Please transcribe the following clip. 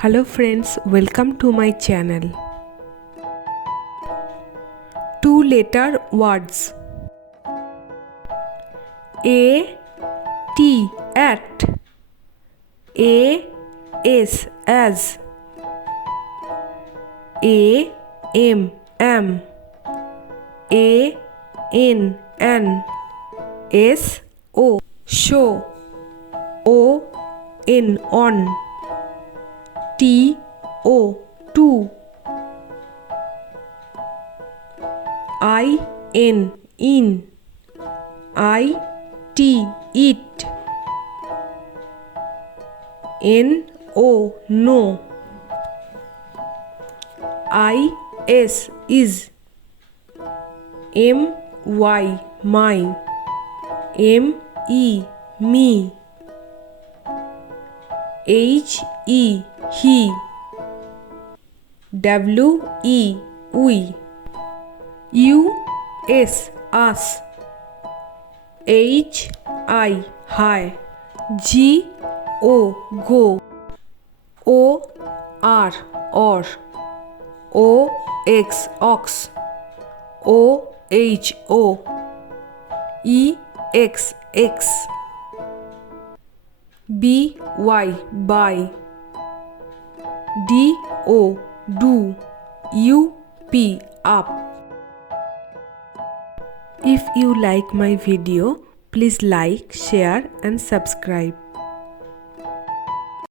Hello friends, welcome to my channel. Two letter words. A T at, A S as, A M am, A N an, S O show, O N on, T O to, I N in, I T it, N O no, I S is, M Y my, M E me, H E he, W E we, U S us, H I high, G O go, O R or, O X ox, O H O, E X X, B Y by, D O do, U P up. If you like my video, please like, share and subscribe.